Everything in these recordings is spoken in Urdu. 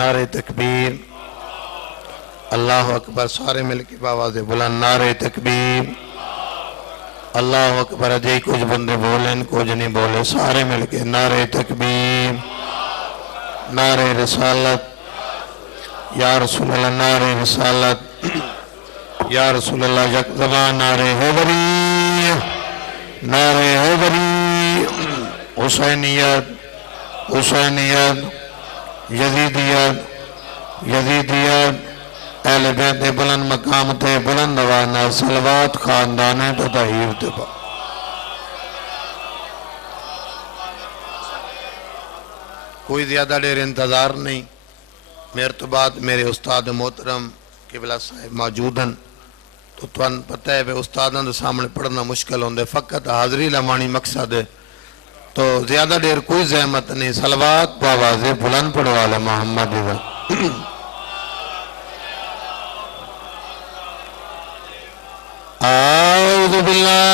نعرہ تکبیر، اللہ اکبر، سارے مل کے باواز بلند نعرہ تکبیر، اللہ اکبر، جی کچھ بندے بولیں کچھ نہیں بولے، سارے مل کے نعرہ تکبیر، نعرہ رسالت، یا رسول اللہ، نعرہ رسالت، یا رسول اللہ، یک زبان نعرہ حیدری، نعرہ حیدری، حسینیت، حسینیت، یزیدیت، یزیدیت، اہل بیت بلند مقام تے بلند نوانا صلوات خاندان تطہیر تے پا کوئی زیادہ دیر انتظار نہیں، میرے تو بعد میرے استاد محترم قبلہ صاحب موجودن تو توان پتہ ہے کہ استادان دے سامنے پڑھنا مشکل ہوندے، فقط حاضری لمانی مقصد ہے تو زیادہ دیر کوئی زحمت نہیں، صلوات باواز بلند پڑھوالا محمد اعوذ باللہ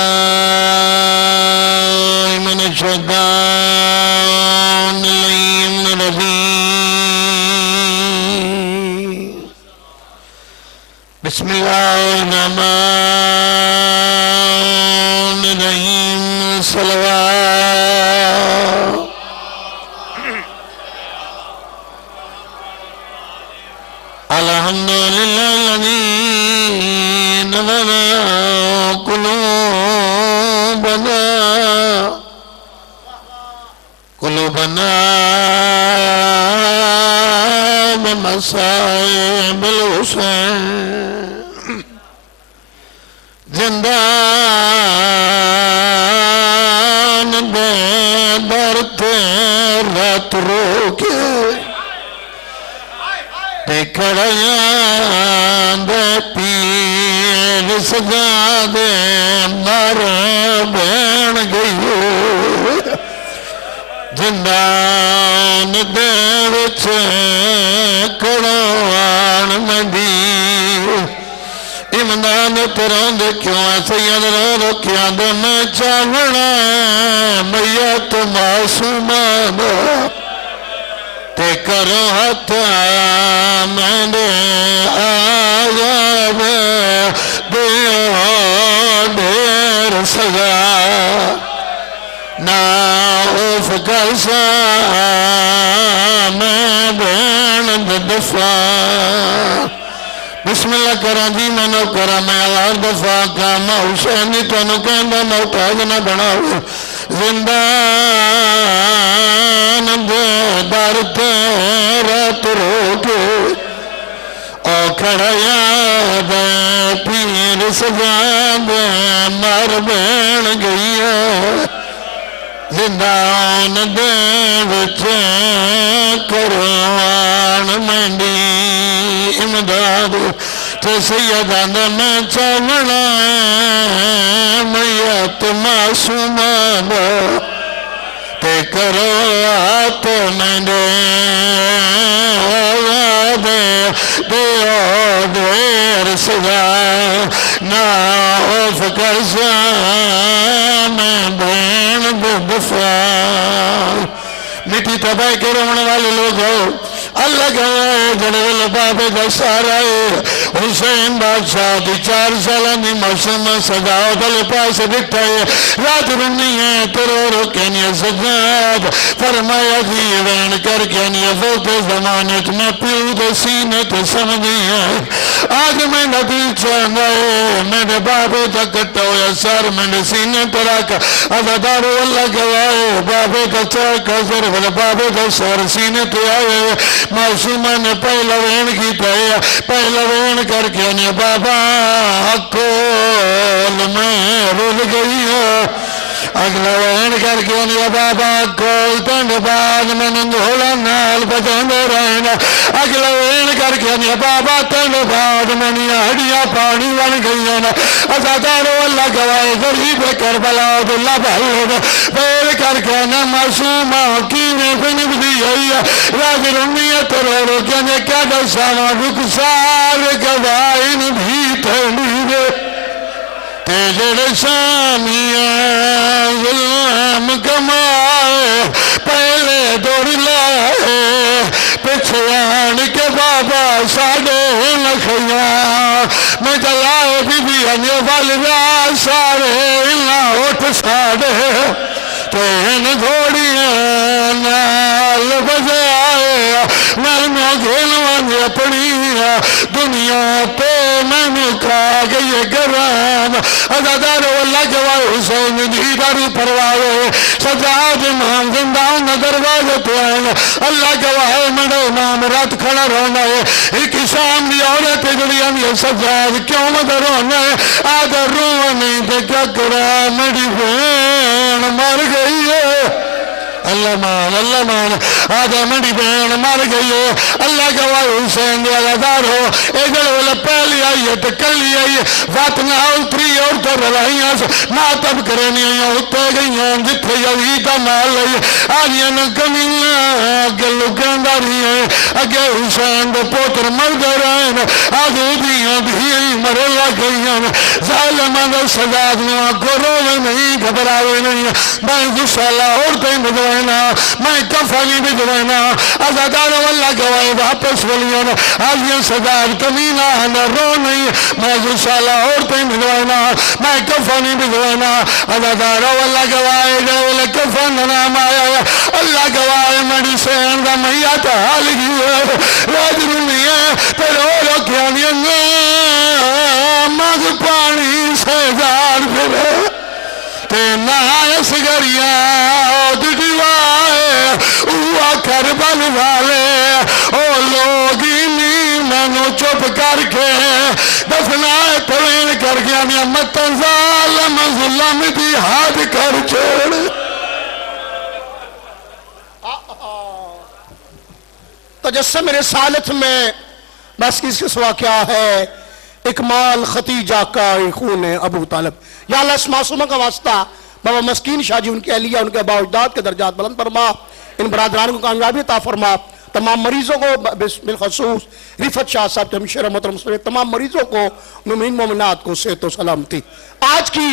من الشیطان الرجیم، بسم اللہ الرحمن الرحیم، صلوات الحمدللہ الذی نظر قلوبنا بمصائب الحسین، زندان دے برتے رات روکے کھڑیاں دے پیر سجا دے مر بین گئی، زندان دے وچ کڑوان مندی، امدان تران دے کیوں ہے سید رو رکھیاں دے میں چاہنا میت معصومان تے کرو ہاتھ میں دے آیا دیو دیر سزا نا اوف کرسا میں بین دفاع، بسم اللہ کرا جی منو کرا میں اللہ دفاع کا میں حسینی تنو کہندہ محتاج نہ بناؤ، زندان دے در رات روکے او کھڑیا دے پیر سجا دے مر بین گئی، زندان دے وچ قرآن مندی، امداد تے سیدان دے میں چاہنا میت معصومان تے کرو آت میں دے دیر سزا نا اوف کرسا میں بین دفاع، مٹی تباہ کے رونے والے لوگ ہو اللہ گواہ جنوال بابے دا سارا ہے، حسین بادشاہ دی 4 سالان دی معصوم سجاؤ دل پاس بٹھا ہے، رات رنی ہے ترو رکھنی سجاد فرمایا جی وین کر کہنی فوت زمانت میں پیو دے سینے تے سمجھی ہے، آج میں ندیل چاہنا ہے میرے بابے دا کٹا ہویا سار میں سینے تراک ازادارو اللہ گواہ بابے دا چاکا ضرف بابے دا سار سینے تے آئے معصومہ نے پہلا وین کی تایا، پہلا وین کر کے انہیں بابا کول میں رول گئی ہو، اگلا وین کر کے انہیں بابا کول تنڈ بعد میں نندھولا نال بجاند رہنا، اگلا وین کر کے انہیں بابا تنڈ بعد میں ہڈیاں پانی ون گئی ہونا، ازادارو اللہ گواہ غریب کربلا عبداللہ بھائیون پہل کر کے انہیں معصومہ کینے فنب دی ہوئی ہے، راج رمیت رو کہنے کیا دسانا رکسار گوائن بھی تھوڑی تیجر شامیاں ظلم کمائے پہلے دور لائے پچھوان ساڑے تین گھوڑیاں نال بجائے میں گھنوان اپنی دنیا پہ میں نے کھا گئی گرام عزادار اللہ گواہ حسین دیداری پروائے سجاد امام زندان دروازے پہ آئیں اللہ گواہ مڑے امام رات کھڑا رونا ہے ایک شام دی عورت جڑیاں یہ سجاد کیوں مدر رونا ہے آدھر روانی تے کیا کرا مڑی بین مر گئی ہے اللہ مان آدھا مڑی بین مر گئی ہے اللہ گواہ حسین دے عزادار ہو ایدھر والا پہلی آئی ہے تکلی آئی ہے واتنا اتری اور تو رلائیاں سے ماتب کرنی آئیاں اتے گئیاں جتھے یویدہ مال لئی آگیا نہ کمینا آگے لکنداری ہیں آگے حسین دے پوتر مر گئے رہن آگے دیاں دیاں مرلا گئیاں ظالمان دے سزاد نوا گروہ نہیں گھبراوے نہیں میں گسالہ اور تین بدوائے میں کفانی بھی دوائنا عزادار واللہ گواہ واپس ولیون آجین صدار کمینہ نہ رو نہیں میں گسالہ عورتیں بھی دوائنا میں کفانی بھی دوائنا عزادار واللہ گواہ جاول کفن نام آیا اللہ گواہ مڑی سے اندہ میات حال گئی راج رونی ہے تیرو لو کیا نہیں مغ پانی سے جار پھرے تینا اس گریاں دٹوائے اوہ کربل والے او لوگی نہیں منو چپ کر کے دفنائے توین کر گیا نعمت ظالم ظلم دی حد کر چھوڑ تجسم رسالت میں بس کس کے سوا کیا ہے اکمال ختیجہ کا خون ابو طالب یا اللہ اس معصومہ کا واسطہ بابا مسکین شاہ جی ان کے اہلیہ ان کے باوجداد کے درجات بلند فرما ان برادران کو کامیابی عطا فرما تمام مریضوں کو بالخصوص رفت شاہ صاحب ہمشیرہ محترم سمیت تمام مریضوں کو مومنین مومنات کو صحت و سلامتی آج کی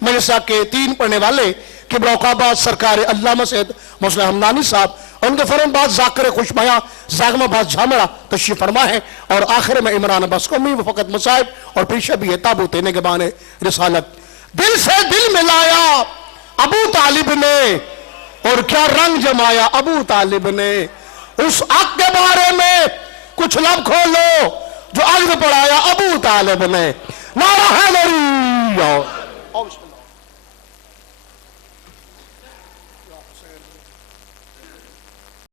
مجلسہ کے 3 پڑھنے والے کبر اوقابات سرکار علامہ سید محسن حمدانی صاحب ان کے فرم بعد ذاکر خوشمایہ زاغمہ باز جھامڑا تشریف فرما ہے اور آخر میں عمران عباس قومی و فقط مصائب اور پیشہ بھی ہے تابوت نگہبان رسالت دل سے دل ملایا ابو طالب نے اور کیا رنگ جمایا ابو طالب نے اس حق کے بارے میں کچھ لب کھولو جو عقد پڑھایا ابو طالب نے نعرہ حیدری